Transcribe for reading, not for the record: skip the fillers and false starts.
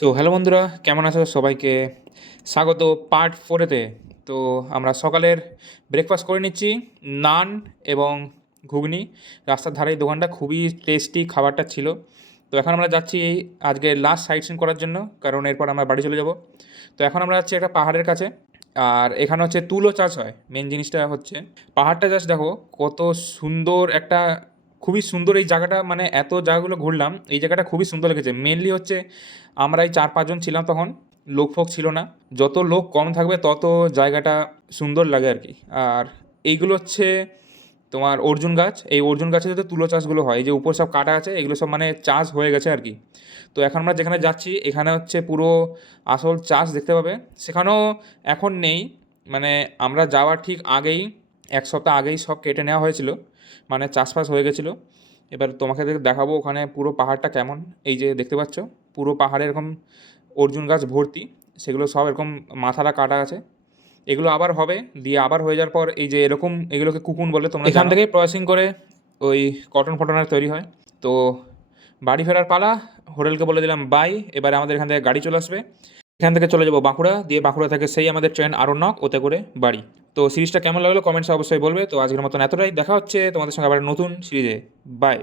তো হ্যালো বন্ধুরা, কেমন আছো? সবাইকে স্বাগত পার্ট 4-তে। তো আমরা সকালের ব্রেকফাস্ট করে নিচ্ছি, নান এবং ঘুগনি। রাস্তার ধারে এই দোকানটা খুবই টেস্টি খাবারটা ছিল। তো এখন আমরা যাচ্ছি আজকে লাস্ট সাইট সিন করার জন্য, কারণ এরপর আমরা বাড়ি চলে যাব। তো এখন আমরা যাচ্ছি একটা পাহাড়ের কাছে, আর এখানে হচ্ছে তুলো চাষ হয়। মেন জিনিসটা হচ্ছে পাহাড়টা, জাস্ট দেখো কত সুন্দর একটা, খুবই সুন্দর এই জায়গাটা। মানে এত জায়গাগুলো ঘুরলাম, এই জায়গাটা খুবই সুন্দর লেগেছে। মেনলি হচ্ছে আমরা এই 4-5 জন ছিলাম তখন, লোক ফোক ছিল না। যত লোক কম থাকবে তত জায়গাটা সুন্দর লাগে আর কি। আর এইগুলো হচ্ছে তোমার অর্জুন গাছ। এই অর্জুন গাছে তো তুলো চাষগুলো হয়, এই যে উপর সব কাটা আছে, এগুলো সব মানে চাষ হয়ে গেছে আর কি। তো এখন আমরা যেখানে যাচ্ছি এখানে হচ্ছে পুরো আসল চাষ দেখতে পাবে। সেখানেও এখন নেই, মানে আমরা যাওয়ার ঠিক আগেই, 1 সপ্তাহ আগেই সব কেটে নেওয়া হয়েছিল, মানে চাষবাস হয়ে গেছিলো। এবার তোমাকে দেখাবো ওখানে পুরো পাহাড়টা কেমন। এই যে দেখতে পাচ্ছ, পুরো পাহাড়ে এরকম অর্জুন গাছ ভর্তি, সেগুলো সব এরকম মাথাটা কাটা আছে। এগুলো আবার হবে, দিয়ে আবার হয়ে যাওয়ার পর এই যে এরকম, এগুলোকে কুকুন বলে, তোমরা এখান থেকে প্রসেসিং করে ওই কটন ফটনার তৈরি হয়। তো বাড়ি ফেরার পালা। হোটেলকে বলে দিলাম বাই। এবারে আমাদের এখান থেকে গাড়ি চলে আসবে, এখান থেকে চলে যাবো বাঁকুড়া, দিয়ে বাঁকুড়া থেকে সেই আমাদের ট্রেন আরণ্যক, ওতে করে বাড়ি। তো সিরিজটা কেমন লাগলো কমেন্টসে অবশ্যই বলবে। তো আজকের মতন এতটাই, দেখা হচ্ছে তোমাদের সঙ্গে আবার নতুন সিরিজে। বাই।